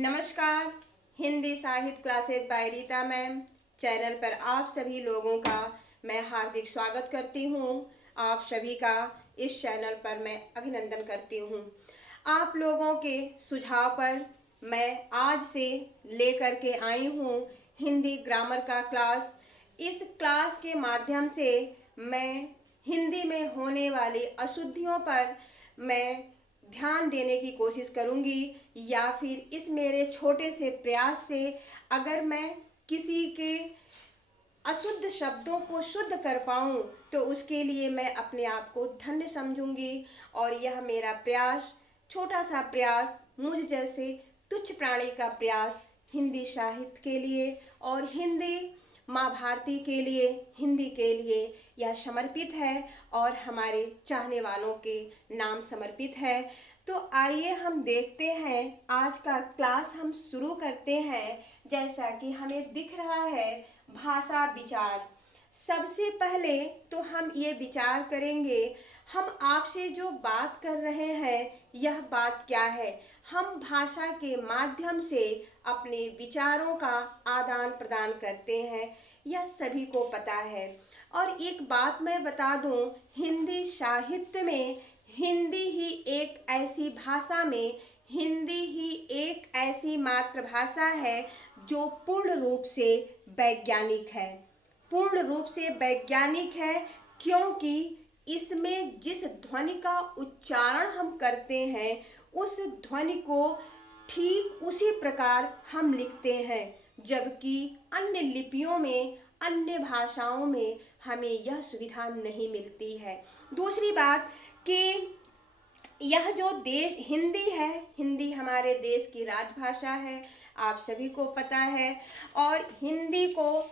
नमस्कार। हिंदी साहित्य classes by Rita ma'am channel पर आप सभी लोगों का मैं हार्दिक स्वागत करती हूँ। आप सभी का इस चैनल पर मैं अभिनंदन करती हूँ। आप लोगों के सुझाव पर मैं आज से लेकर के आई हूँ हिंदी ग्रामर का क्लास। इस क्लास के माध्यम से मैं हिंदी में होने वाली अशुद्धियों पर मैं ध्यान देने की कोशिश करूंगी, या फिर इस मेरे छोटे से प्रयास से अगर मैं किसी के अशुद्ध शब्दों को शुद्ध कर पाऊं तो उसके लिए मैं अपने आप को धन्य समझूंगी। और यह मेरा प्रयास, छोटा सा प्रयास, मुझ जैसे तुच्छ प्राणी का प्रयास हिंदी साहित्य के लिए और हिंदी माँ भारती के लिए, हिंदी के लिए यह समर्पित है और हमारे चाहने वालों के नाम समर्पित है। तो आइए हम देखते हैं, आज का क्लास हम शुरू करते हैं। जैसा कि हमें दिख रहा है, भाषा विचार। सबसे पहले तो हम ये विचार करेंगे, हम आपसे जो बात कर रहे हैं यह बात क्या है। हम भाषा के माध्यम से अपने विचारों का आदान प्रदान करते हैं, यह सभी को पता है। और एक बात मैं बता दूं, हिंदी साहित्य में हिंदी ही एक ऐसी भाषा में, हिंदी ही एक ऐसी मातृभाषा है जो पूर्ण रूप से वैज्ञानिक है। पूर्ण रूप से वैज्ञानिक है क्योंकि इसमें जिस ध्वनि का उच्चारण हम करते हैं उस ध्वनि को ठीक उसी प्रकार हम लिखते हैं, जबकि अन्य लिपियों में, अन्य भाषाओं में हमें यह सुविधा नहीं मिलती है। दूसरी बात कि यह जो देश हिंदी है, हिंदी हमारे देश की राजभाषा है, आप सभी को पता है। और हिंदी को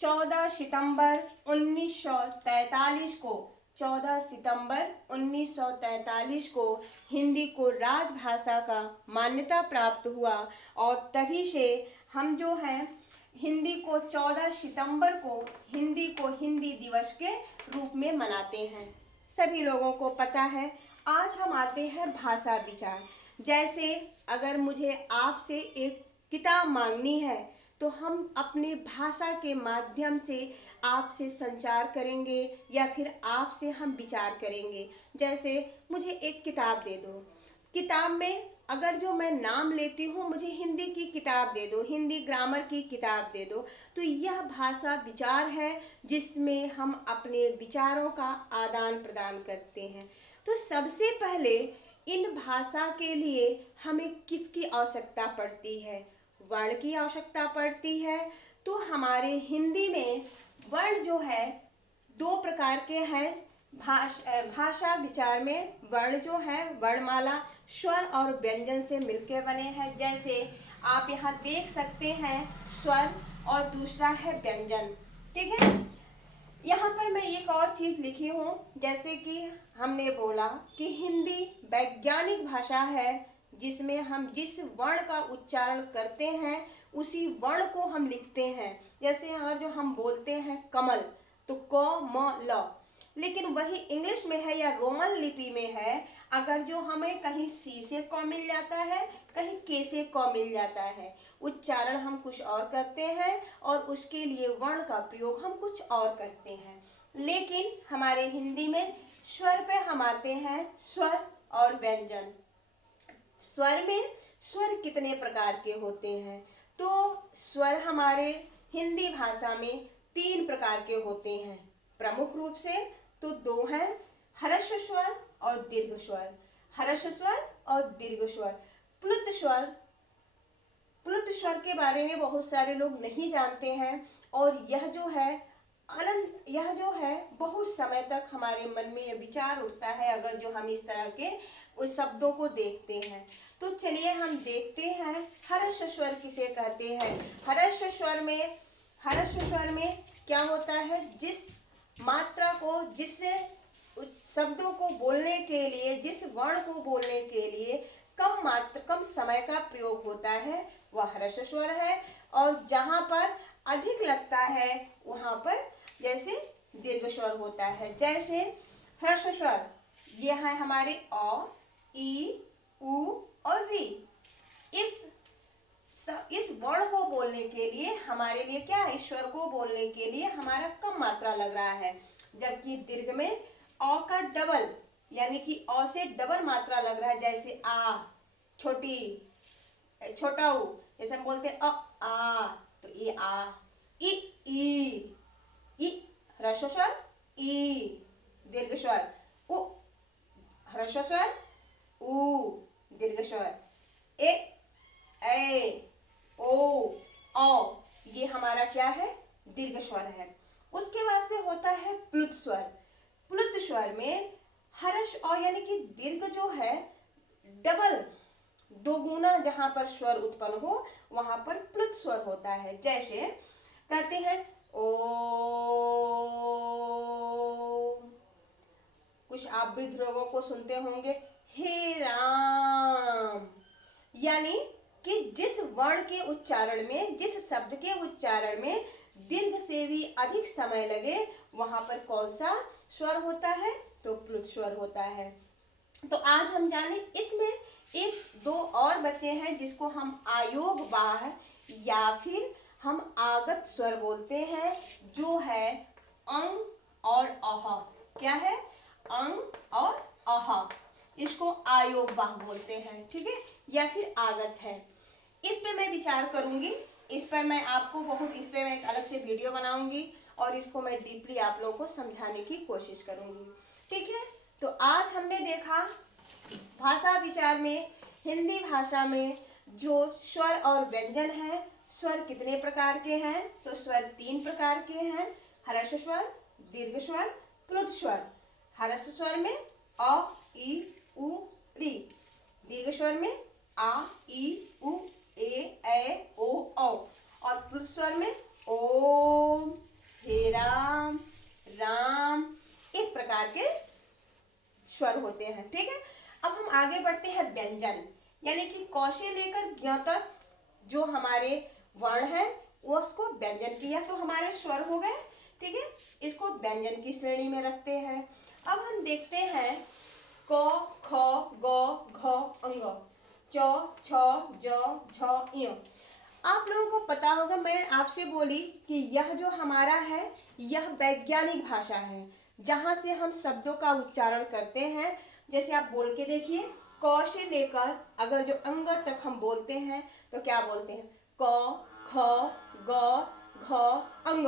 14 सितंबर 1943 को 14 सितंबर 1943 को हिंदी को राजभाषा का मान्यता प्राप्त हुआ। और तभी से हम जो है हिंदी को 14 सितंबर को हिंदी दिवस के रूप में मनाते हैं, सभी लोगों को पता है। आज हम आते हैं भाषा विचार। जैसे अगर मुझे आपसे एक किताब मांगनी है तो हम अपने भाषा के माध्यम से आपसे संचार करेंगे या फिर आपसे हम विचार करेंगे। जैसे मुझे एक किताब दे दो, किताब में अगर जो मैं नाम लेती हूँ, मुझे हिंदी की किताब दे दो, हिंदी ग्रामर की किताब दे दो, तो यह भाषा विचार है जिसमें हम अपने विचारों का आदान प्रदान करते हैं। तो सबसे पहले इन भाषा के लिए हमें किसकी आवश्यकता पड़ती है? वर्ण की आवश्यकता पड़ती है। तो हमारे हिंदी में वर्ण जो है दो प्रकार के हैं। भाषा विचार में वर्ण जो है, वर्णमाला स्वर और व्यंजन से मिलकर बने हैं। जैसे आप यहाँ देख सकते हैं स्वर और दूसरा है व्यंजन, ठीक है। यहाँ पर मैं एक और चीज लिखी हूँ, जैसे कि हमने बोला कि हिंदी वैज्ञानिक भाषा है जिसमें हम जिस वर्ण का उच्चारण करते हैं उसी वर्ण को हम लिखते हैं। जैसे अगर जो हम बोलते हैं कमल तो क म ल, लेकिन वही इंग्लिश में है या रोमन लिपि में है, अगर जो हमें कहीं सी से क मिल जाता है, कहीं के से क मिल जाता है, उच्चारण हम कुछ और करते हैं और उसके लिए वर्ण का प्रयोग हम कुछ और करते हैं। लेकिन हमारे हिंदी में स्वर पे हम आते हैं, स्वर और व्यंजन। स्वर में स्वर कितने प्रकार के होते हैं? तो स्वर हमारे हिंदी भाषा में 3 प्रकार के होते हैं प्रमुख रूप से। तो 2 हैं, ह्रस्व स्वर और दीर्घ स्वर। ह्रस्व स्वर और दीर्घ स्वर। प्लुत स्वर, प्लुत स्वर के बारे में बहुत सारे लोग नहीं जानते हैं और यह जो है बहुत समय तक हमारे मन में यह विचार उठता है अगर जो हम इस तरह के उस शब्दों को देखते हैं। तो चलिए हम देखते हैं ह्रस्व स्वर किसे कहते हैं। ह्रस्व स्वर में क्या होता है, जिस मात्रा को, जिस शब्दों को बोलने के लिए, जिस वर्ण को बोलने के लिए कम समय का प्रयोग होता है वह ह्रस्व स्वर है। और जहां पर अधिक लगता है वहां पर जैसे दीर्घ स्वर होता है। जैसे ह्रस्व स्वर ये है हमारे अ, ई, उ और री। इस क्या है, इस स्वर को बोलने के लिए हमारा कम मात्रा लग रहा है, जबकि दीर्घ में अ का डबल यानी कि अ से डबल मात्रा लग रहा है। जैसे आ, छोटी, छोटा ऊ, जैसे हम बोलते हैं आ, तो ये आ, ई ह्रस्व स्वर, ई दीर्घ स्वर, उ ह्रस्व स्वर, ऊ दीर्घ स्वर, ए ओ ये हमारा क्या है, दीर्घ स्वर है। उसके बाद से होता है प्लुत स्वर। प्लुत स्वर में हर्ष और यानी कि दीर्घ जो है डबल, दोगुना जहां पर स्वर उत्पन्न हो वहां पर प्लुत स्वर होता है। जैसे कहते हैं ओ, कुछ आप वृद्ध लोगों को सुनते होंगे हे राम, यानी कि जिस वर्ण के उच्चारण में, जिस शब्द के उच्चारण में दीर्घ से भी अधिक समय लगे वहां पर कौन सा स्वर होता है, तो प्लुत स्वर होता है। तो आज हम जाने, इसमें एक दो और बचे हैं जिसको हम आयोग बाह या फिर हम आगत स्वर बोलते हैं, जो है अंग और अह। क्या है, अंग और अह, इसको आयोग बाह बोलते हैं, ठीक है, या फिर आगत है। इस पे मैं विचार करूंगी, इस पर मैं आपको बहुत, इस पे मैं एक अलग से वीडियो बनाऊंगी और इसको मैं डीपली आप लोगों को समझाने की कोशिश करूंगी, ठीक है। तो आज हमने देखा भाषा विचार में, हिंदी भाषा में जो स्वर और व्यंजन है, स्वर कितने प्रकार के हैं, तो स्वर 3 प्रकार के हैं, ह्रस्व स्वर, दीर्घ स्वर, प्लुत स्वर। ह्रस्व स्वर में अ ई उ री, दीर्घ स्वर में आ ई उ ए ओ औ, और प्लुत स्वर में ओम, हे राम, राम, इस प्रकार के स्वर होते हैं, ठीक है। अब हम आगे बढ़ते हैं व्यंजन, यानी कि क से लेकर ज्ञ तक जो हमारे वर्ण है वो उसको व्यंजन किया तो हमारे स्वर हो गए, ठीक है। इसको व्यंजन की श्रेणी में रखते हैं। अब हम देखते हैं क ख ग घ अंग, च छ ज झ ञ। आप लोगों को पता होगा, मैं आपसे बोली कि यह जो हमारा है यह वैज्ञानिक भाषा है, जहां से हम शब्दों का उच्चारण करते हैं। जैसे आप बोल के देखिए, क से लेकर अगर जो अंग तक हम बोलते हैं तो क्या बोलते हैं, क ख ग घ अंग।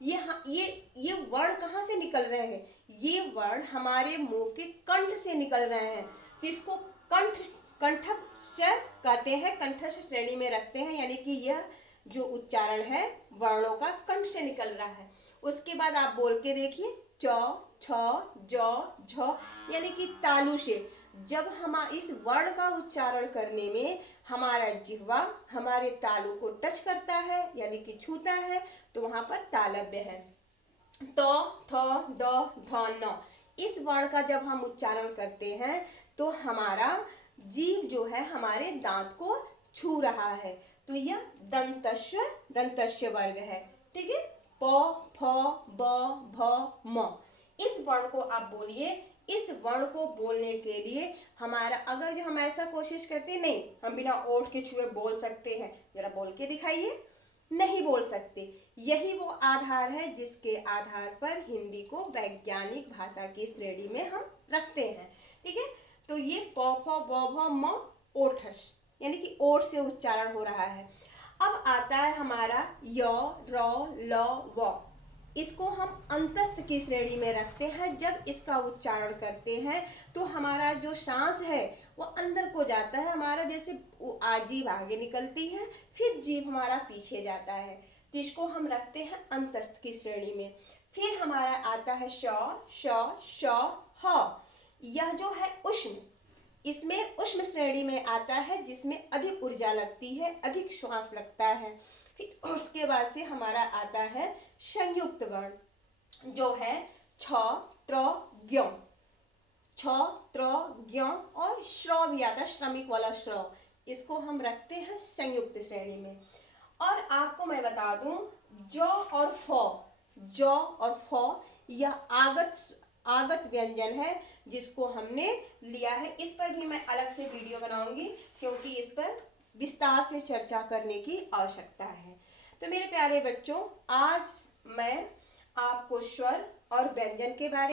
ये वर्ण कहाँ से निकल रहे हैं, ये वर्ण हमारे मुंह के कंठ से निकल रहे हैं, तो इसको कंठस्थ कहते हैं, कंठस्थ श्रेणी में रखते हैं, यानी कि यह जो उच्चारण है वर्णों का कंठ से निकल रहा है। उसके बाद आप बोल के देखिए, च छ ज झ, यानी कि तालु से। जब हम इस वर्ण का उच्चारण करने में हमारा जिह्वा हमारे तालु को टच करता है यानी कि छूता है, तो वहां पर तालव्य है। तो थ द ध न, इस वर्ण का जब हम उच्चारण करते हैं तो हमारा जीभ जो है हमारे दांत को छू रहा है, तो यह दंतस्य वर्ग है, ठीक है। प फ ब भ म, इस वर्ण को आप बोलिए। इस वर्ण को बोलने के लिए हमारा, अगर जो हम ऐसा कोशिश करते नहीं हम बिना ओठ के छुए बोल सकते हैं, जरा बोल के दिखाइए, नहीं बोल सकते। यही वो आधार है जिसके आधार पर हिंदी को वैज्ञानिक भाषा की श्रेणी में हम रखते हैं, ठीक है। तो ये प फ ब भ म ओठस, यानी कि ओठ से उच्चारण हो रहा है। अब आता है हमारा य र ल व, इसको हम अंतस्थ की श्रेणी में रखते हैं। जब इसका उच्चारण करते हैं तो हमारा जो सांस है वो अंदर को जाता है, हमारा जैसे जीभ आगे निकलती है फिर जीभ हमारा पीछे जाता है, तो इसको हम रखते हैं अंतस्थ की श्रेणी में। फिर हमारा आता है श श श ह, यह जो है उष्ण, इसमें उष्ण श्रेणी में आता है, जिसमें अधिक ऊर्जा लगती है, अधिक श्वास लगता है। फिर उसके बाद से हमारा आता है संयुक्त वर्ण, जो है छ त्र ज्ञ, छ त्र ज्ञ, और श्र भी आता है, श्रमिक वाला श्र, इसको हम रखते हैं संयुक्त श्रेणी में। और आपको मैं बता दूं, ज और फ, यह आगत व्यंजन है जिसको हमने लिया है। इस पर भी मैं अलग से वीडियो बनाऊंगी क्योंकि इस पर विस्तार से चर्चा करने की आवश्यकता है। तो मेरे प्यारे बच्चों, आज मैं आपको स्वर और व्यंजन के बारे